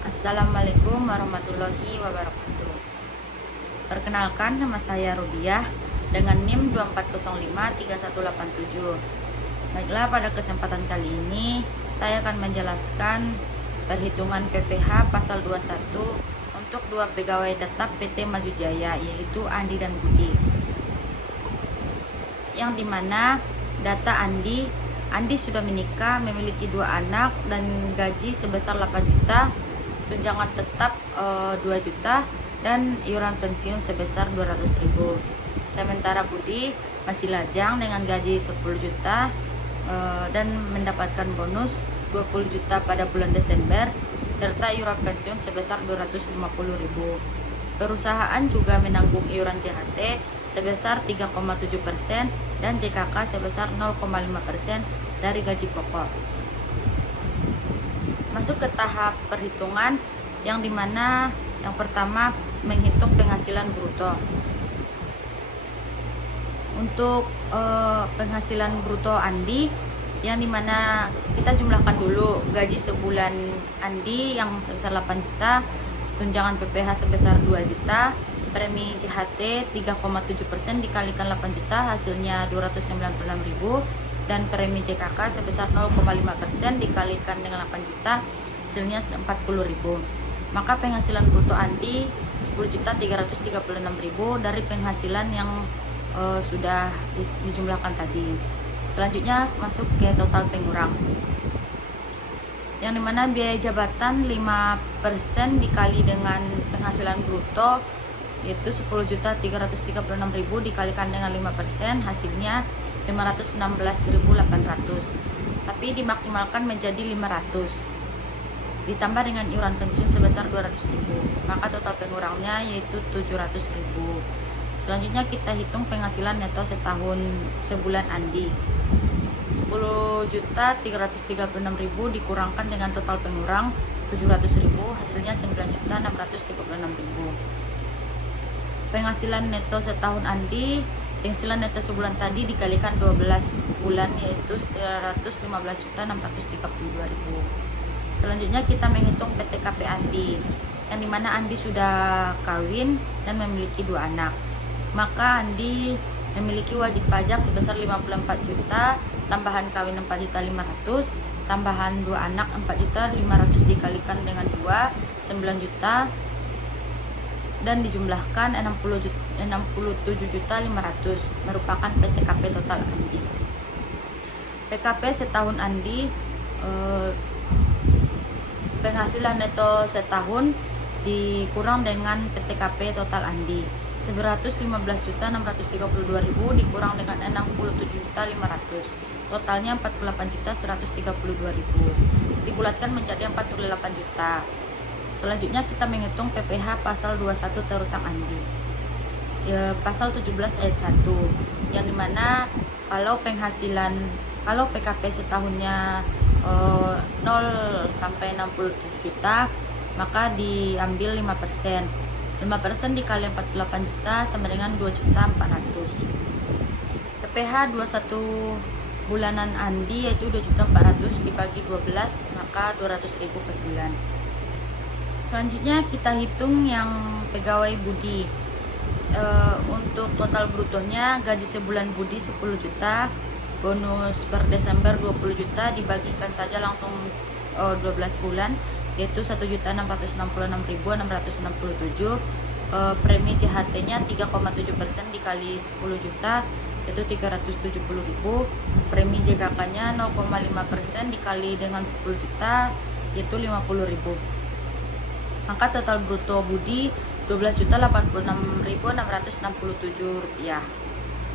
Assalamualaikum warahmatullahi wabarakatuh. Perkenalkan, nama saya Rubiah dengan NIM 24053187. Baiklah, pada kesempatan kali ini saya akan menjelaskan perhitungan PPh pasal 21 untuk dua pegawai tetap PT Maju Jaya, yaitu Andi dan Budi. Yang dimana data Andi sudah menikah, memiliki 2 anak dan gaji sebesar 8 juta, tunjangan tetap 2 juta, dan iuran pensiun sebesar 200.000. Sementara Budi masih lajang dengan gaji 10 juta dan mendapatkan bonus 20 juta pada bulan Desember serta iuran pensiun sebesar 250.000. Perusahaan juga menanggung iuran JHT sebesar 3,7% dan JKK sebesar 0,5% dari gaji pokok. Masuk ke tahap perhitungan, yang dimana yang pertama menghitung penghasilan bruto. Untuk penghasilan bruto Andi, yang dimana kita jumlahkan dulu gaji sebulan Andi yang sebesar 8 juta, tunjangan PPh sebesar 2 juta, premi JHT 3,7% dikalikan 8 juta hasilnya 296.000, dan premi JKK sebesar 0,5% dikalikan dengan 8 juta hasilnya 40.000. Maka penghasilan bruto Andi 10.336.000 dari penghasilan yang sudah dijumlahkan tadi. Selanjutnya masuk ke total pengurang, yang dimana biaya jabatan 5% dikali dengan penghasilan bruto yaitu 10.336.000 dikalikan dengan 5% hasilnya 516.800, tapi dimaksimalkan menjadi 500 ditambah dengan iuran pensiun sebesar 200.000, maka total pengurangnya yaitu 700.000. Selanjutnya kita hitung penghasilan neto setahun sebulan Andi. 10.336.000 dikurangkan dengan total pengurang 700.000 hasilnya 9.636.000. Penghasilan neto setahun Andi, penghasilan neto sebulan tadi dikalikan 12 bulan yaitu 115.632.000. Selanjutnya kita menghitung PTKP Andi, yang dimana Andi sudah kawin dan memiliki 2 anak. Maka Andi memiliki wajib pajak sebesar 54 juta, tambahan kawin 4.500, tambahan 2 anak 4.500 dikalikan dengan 2, 9 juta, dan dijumlahkan 67.500 merupakan PTKP total Andi. PKP setahun Andi, penghasilan neto setahun dikurang dengan PTKP total Andi 115.632.000 dikurang dengan 67.500, totalnya 48.132.000 dibulatkan menjadi 48 juta. Selanjutnya kita menghitung PPh pasal 21 terutang Andi, pasal 17 ayat 1, yang dimana kalau PKP setahunnya 0 sampai 67 juta, maka diambil 5%. 5% dikali 48 juta sama dengan 2.400.000. PPh 21 bulanan Andi yaitu 2.400.000 dibagi 12, maka 200.000 per bulan. Selanjutnya kita hitung yang pegawai Budi. Untuk total brutonya gaji sebulan Budi 10 juta, bonus per Desember 20 juta, dibagikan saja langsung 12 bulan yaitu 1.666.667. Premi JHT-nya 3,7% dikali 10 juta yaitu 370.000. Premi JKK-nya 0,5% dikali dengan 10 juta yaitu 50.000. Maka total bruto Budi 12.086.667 rupiah.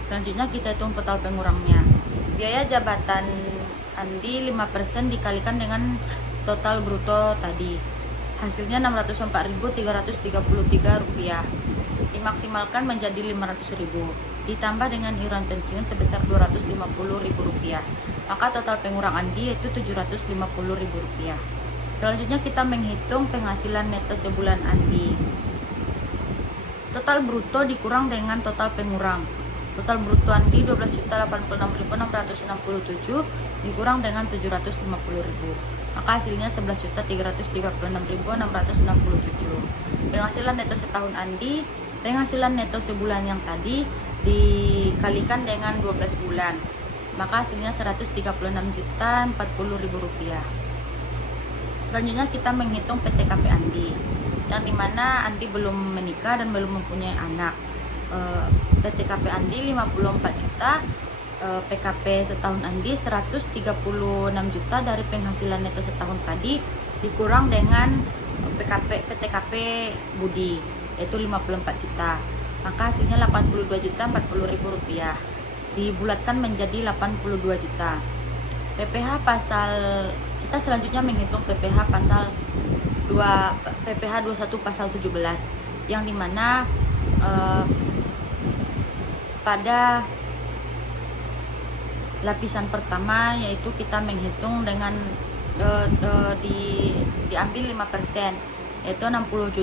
Selanjutnya kita hitung total pengurangnya. Biaya jabatan Andi 5% dikalikan dengan total bruto tadi, hasilnya 604.333 rupiah, dimaksimalkan menjadi 500.000 ditambah dengan iuran pensiun sebesar 250.000 rupiah, maka total pengurang Andi yaitu 750.000 rupiah. Selanjutnya kita menghitung penghasilan neto sebulan Andi. Total bruto dikurang dengan total pengurang. Total bruto Andi 12.086.667 dikurang dengan 750.000. maka hasilnya 11.336.667. Penghasilan neto setahun Andi, penghasilan neto sebulan yang tadi dikalikan dengan 12 bulan, maka hasilnya 136.040.000 rupiah. Selanjutnya kita menghitung PTKP Andi, yang dimana Andi belum menikah dan belum mempunyai anak. PTKP Andi 54 juta, PKP setahun Andi 136 juta dari penghasilan neto setahun tadi dikurang dengan PTKP Budi yaitu 54 juta, maka hasilnya 82.040.000 rupiah, dibulatkan menjadi 82 juta. PPh pasal, kita selanjutnya menghitung PPh pasal 21 pasal 17, yang dimana pada lapisan pertama yaitu kita menghitung dengan diambil 5%, yaitu 60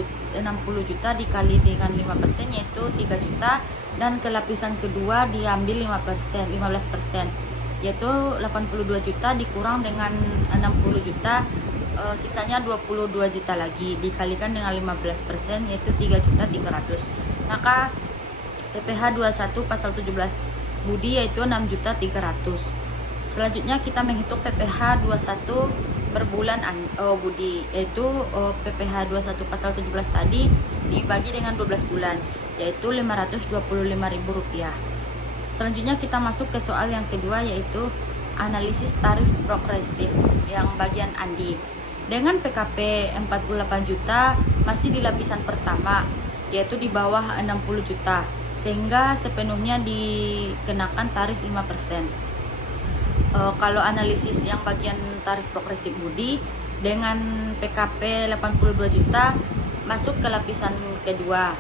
juta dikali dengan 5% yaitu 3 juta, dan ke lapisan kedua diambil 15%, yaitu 82 juta dikurang dengan 60 juta, sisanya 22 juta lagi dikalikan dengan 15% yaitu 3.300.000, maka PPh 21 pasal 17 Budi yaitu 6.300.000. Selanjutnya kita menghitung PPh 21 per bulan Budi, yaitu PPh 21 pasal 17 tadi dibagi dengan 12 bulan yaitu 525.000 rupiah. Selanjutnya kita masuk ke soal yang kedua, yaitu analisis tarif progresif yang bagian Andi. Dengan PKP 48 juta masih di lapisan pertama yaitu di bawah 60 juta, sehingga sepenuhnya dikenakan tarif 5%. Kalau analisis yang bagian tarif progresif Budi dengan PKP 82 juta masuk ke lapisan kedua,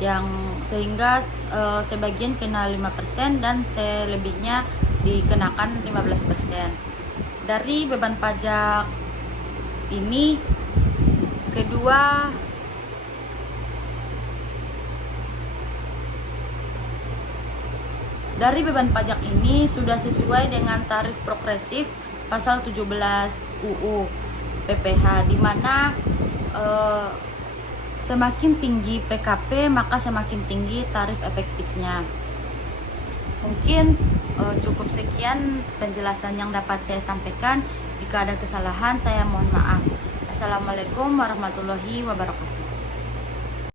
yang sehingga sebagian kena 5% dan selebihnya dikenakan 15%. Dari beban pajak ini dari beban pajak ini sudah sesuai dengan tarif progresif pasal 17 UU PPh, di mana semakin tinggi PKP maka semakin tinggi tarif efektifnya. Mungkin cukup sekian penjelasan yang dapat saya sampaikan. Jika ada kesalahan saya mohon maaf. Assalamualaikum warahmatullahi wabarakatuh.